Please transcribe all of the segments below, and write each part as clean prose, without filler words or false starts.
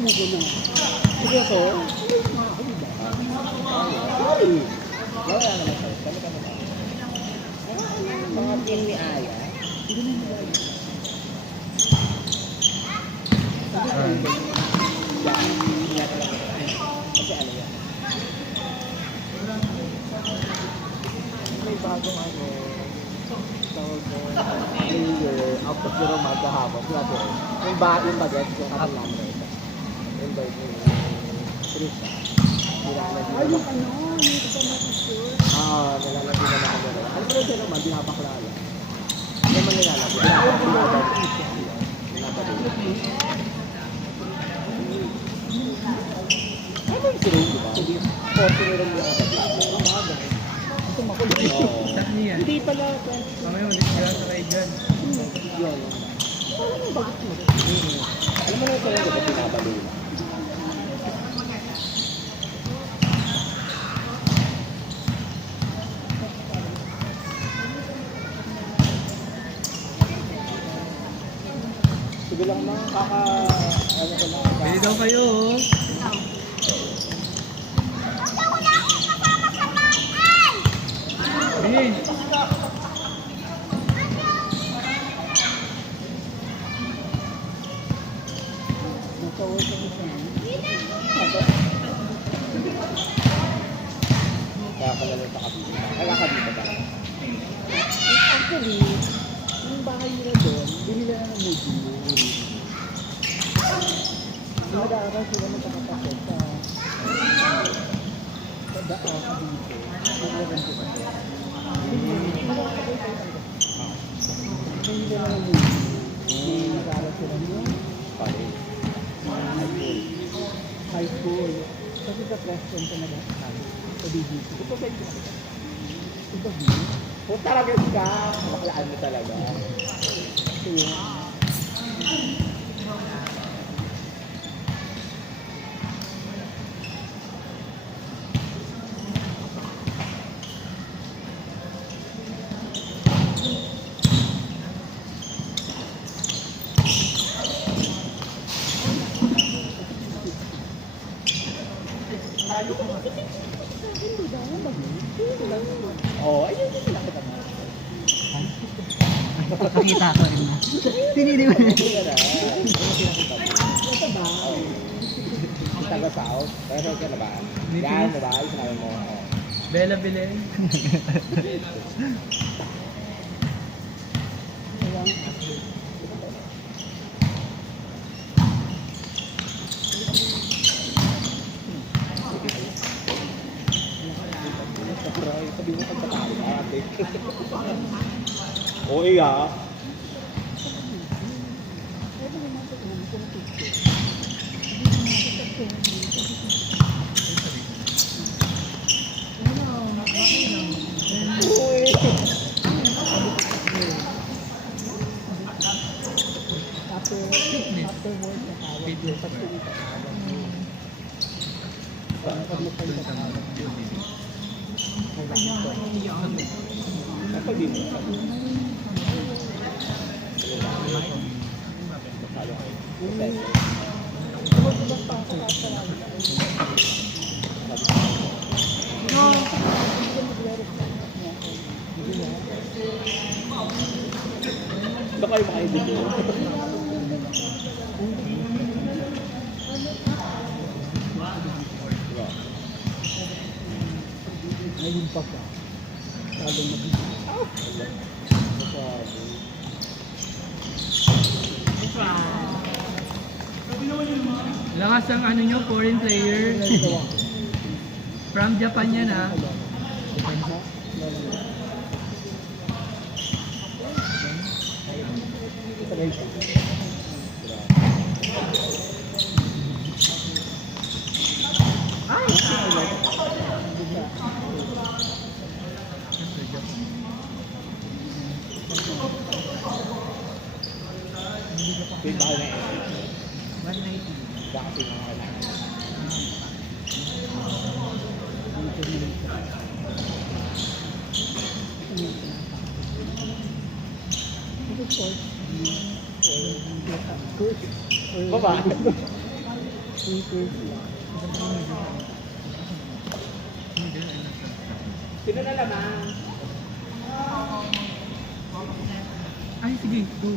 umubo na. Seryoso? Ay! Wala naman sa'yo. Kami ka naman. Mga team ni Aya. Hindi na nila. Kasi ano yan? May bagong ano. Tawag ko. Player out of the room magkahapon. Sila po. Yung baget yung kapal namin ito. Yung bird ni Trisha. Ay, yung ano? Yung ito na picture? Oo, nilalagay na naman rin. Ano ba rin siya naman? Dinapaklala. Hindi naman nilalagay. Dinapaklala. Ano yung sirong, di ba? Hindi. Porto na rin yung kapag. Ito makulit. Hindi pala. Mamaya ulit sila sa kayo dyan. Yun. Ano yung bagit mo? Alam mo na ito lang ito pinabalo. Sige lang mga ano ko lang. Pili daw kayo, oh. Pili. Kaya pala lang sa kapila. Kaya ka dito ba? Actually, yung bahay nila doon, binila na ng mood mo. Nag-aaral sila ng kapatid sa daan ka dito. Nag-aaral ko ba ito? Binila na ng mood mo. Nag-aaral sila ng high school. Kasi sa president ka na sa BBC. Ito ba ito? Ito ba? Kung talaga ka, maklaan mo talaga. Ito yun. Oh, ayun yung nakita mo. Nakita ko rin mo. Tinili mo. Ito ba? Taga-south? Pero ka na ba? Yan, diba? Yung sinabi mo. Bella Belen. Sabi mo pagkatalo ka, ate. Oo, iya. Ito kayo makaibig ko. Ngayon pa ka. Lalong mabigay. Lakas ang ano nyo, foreign player. From Japan yan, ha? Yung bakal na 190. Baka kasi mga kailangan. Baba. Sino na lamang? Ay, sige, go.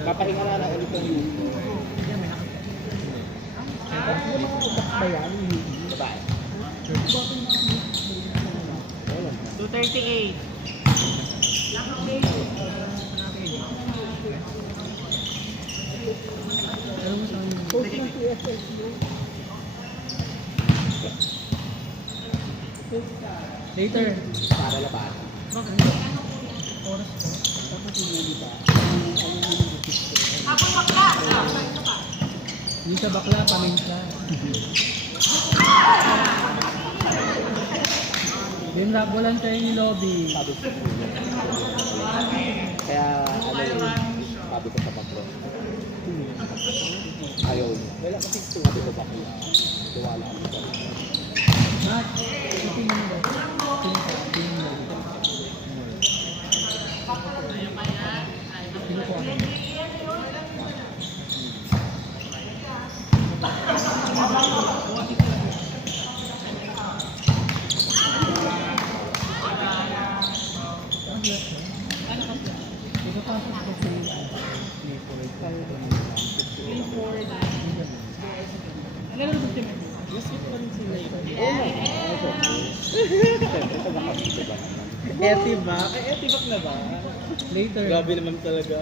Papahinga na lang ulit ang yuko. Babae. 238. Later. Para laban. Yung sa bakla, paminsa. Dinragolan tayo ni Lobby. Sabi ko. Kaya ano yun, sabi ko sa baklo. Ayaw niya. Wala kasi sabi ko baklo. Duwala ako sa Mat, itingin mo ba? Tingin mo. Sino po ako? Etibak? Etibak na ba? Later. Grabe naman talaga.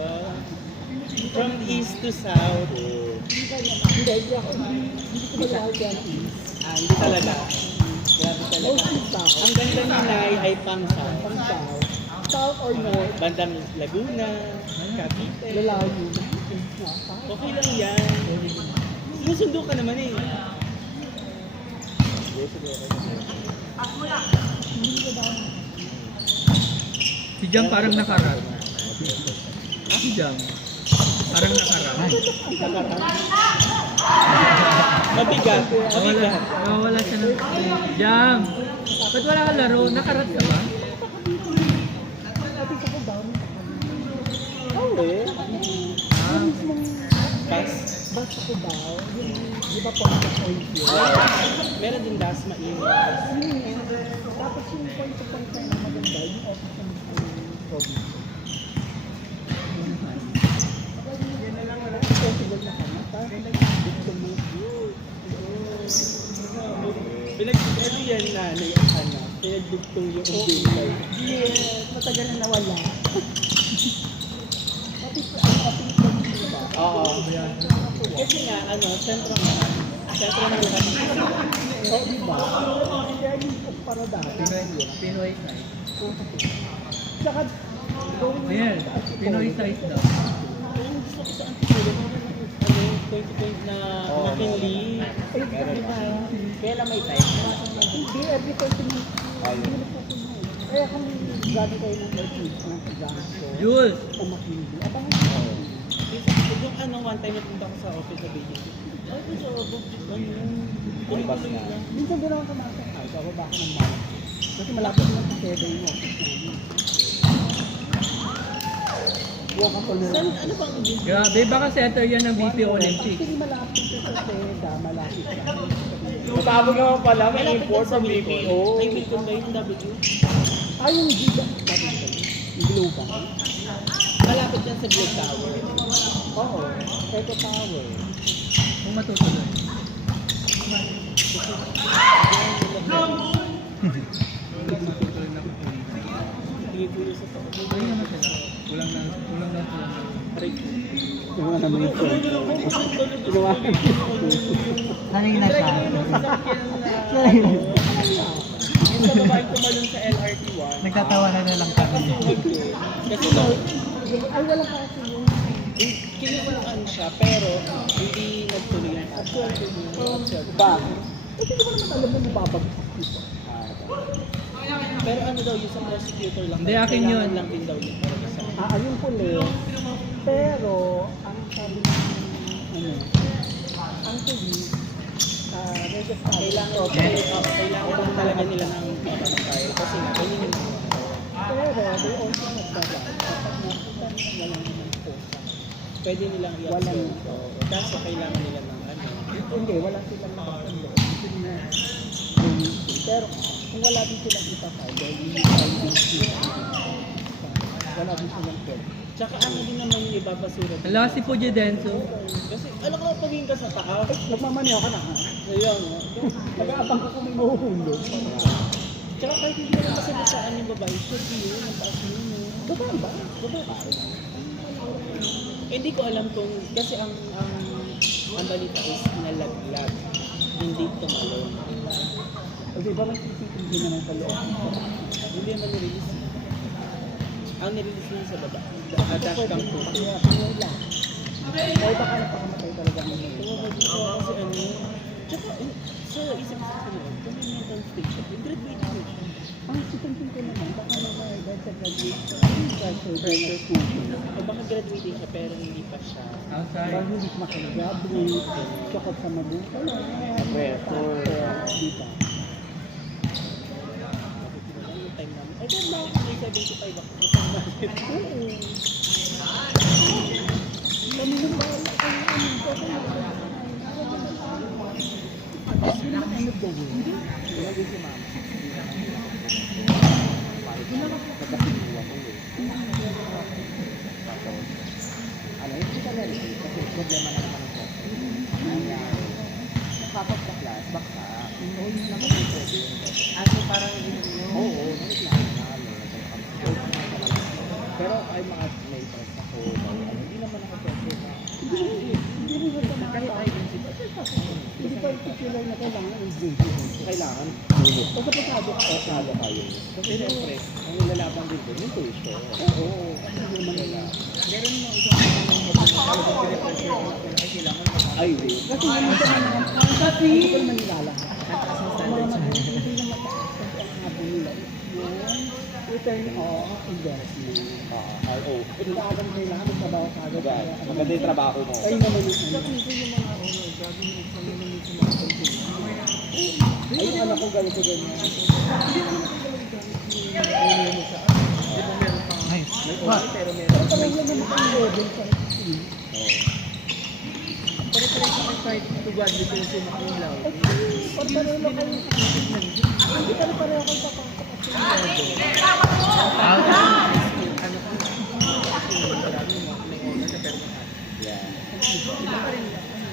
From east to south. Hindi ko malahal kaya na is. Hindi talaga. Grabe talaga. Ang ganda ni Nay ay pang south. Pang south. South or north. Bandang Laguna, Cavite. Lalayo. Okay lang yan. Sumusundo ka naman eh. Si Jam parang nakarat. Si Jam. Parang nakarat. Mabigat. Nawala, Mabigat. nawala siya ng... Jam! Ba't wala ka laro? Nakarat ka ba? Oo eh. Ah, Pass. Basta ko daw, yung di ba point of point yun? Meron din das mainit. Tapos yung point of point na maganda, yung office ng province. Possible na kami. Parang gusto mo. Ano yan nanay at anak? Pinagdugtong yung umbilical. Yes, matagal na nawala. Oo. Kasi nga, sentro ng lahat. Oo, di ba? Kaya yung para dati. Pinoy side. Tsaka, Ayan, Pinoy side daw. Yung gusto ko sa Antipolo, point na McKinley. di ba? Kailan may time? Hindi, every 30 minutes. Kaya kung gano'n kayo ng artist, ng exams ko, Jules! o makindi, abangan ko. Yung one time napunta ko sa office sa Beijing. Ay, ko sa tuloy-tuloy lang. Minsan din ako sumasakay, bababa ko ng bus. Kasi malapit lang sa 7 yung office namin. Walkable na lang. Ano bang business? Grabe, baka setter yan ng VP Olympics. Actually, malapit sa Seda, malapit lang. Matabog naman pala, may import from BPO. Ay, Wilcon ba yung W? Ay, yung Giga, yung Global. Malapit yan sa Blue Tower. Oo, Eco Tower. Kung matutuloy. Pinipulo sa tao. Ay naman sila. Kulang lang sila. Kinuha naman yung phone. Kinuha naman yung phone. Sanay na siya. Yung sa babaeng tumalon sa LRT1. Nagtatawanan na lang kami. Kasi no, Ay, wala kasi yung kinukulaan siya, pero hindi nagtuloy ang Bakit? Kasi di ba naman alam na nababagsak dito? Pero ano daw, yung sa prosecutor lang. Hindi, akin yun. Kailangan lang din daw yun. Para sa Ayun pulis. Pero, ang sabi ng, ang police, register. kailangan lang talaga nila ng file kasi nga, ganyan yung Pero, they also have pwede nilang Walang- i-absorb. Kaso kailangan nila ng ano. Hindi, wala silang nakakanda. Pero kung wala din silang ipapay, dahil hindi wala din silang pwede. Tsaka ano din naman yung ibabasura. Hala, si Pujo Denso. Kasi alam ko paging ka sa taas. Nagmamaniho ka na ha? Ayun. Nag-aabang ka kung may mahuhulog. Tsaka kahit hindi naman kasagasaan yung babae, siya yun, ang taas yun. Babae ba? Hindi ko alam kung, kasi ang balita is nalaglag, hindi tumalon. Kasi ba may CCTV naman sa loob? Hindi naman nirelease. Ang nirelease niya sa baba, dashcam footage. Kaya lang. Kaya baka napakamatay talaga ang mga. Kasi ano, tsaka sa isip ko sa loob, kung may mental state siya, graduate ko siya. Ang sitantin ko naman, baka naman dahil sa graduate school. O baka graduating siya pero hindi pa siya. Outside. Baka hindi makagraduate, sakot sa mabuka lang. Pressure. Dito. Yung time namin. Ay, dahil mga may 75 ako. Yung time namin. Oo. Kami nung bahala kayo, ano gawin? Wala din si mama. Nagkakiliwa ko eh. Tapos, ano, hindi ka ready kasi problema na naman ako. Nangyari. Kapag sa class, baka, hindi naman yung pwede yun. So parang yun Oo, nagreklamo na ano. Pero ay mga may press ako, hindi naman ako pwede na. Hindi rin naman kahit agency. Hindi pa particular na kailangan ng grade. Kailangan. Kasi pasado kayo. Kasi siyempre, ang nilalaban din doon, yung tuition. Oo. Hindi naman nila. meron mo isang talagang pinipressure ko na kailangan Ay, wait. Kasi hindi ka naman, hindi ko naman nilalahat. mataas ang Mga standards. mabuti, hindi na mataas kasi ang habo nila. Yung return of investment. RO. Ito na agad kailangan magtrabaho ka agad. Maganda yung trabaho mo. Ay, naman yung Sa ano. piso yung mga owner, grabe yung examination sa mga country. Ay, yung anak ko ganito ganyan. Owner mo siya. Di ba meron pang may owner pero meron. Pero talaga naman ang level sa team. Pare-pare sa kahit to graduate yung sumakilaw. Pare-pareho na kayo. Hindi pare-pareho kayo sa pangkat. Ano ko, kasi marami mo, may owner na pero mataas. Yeah. Iba pa rin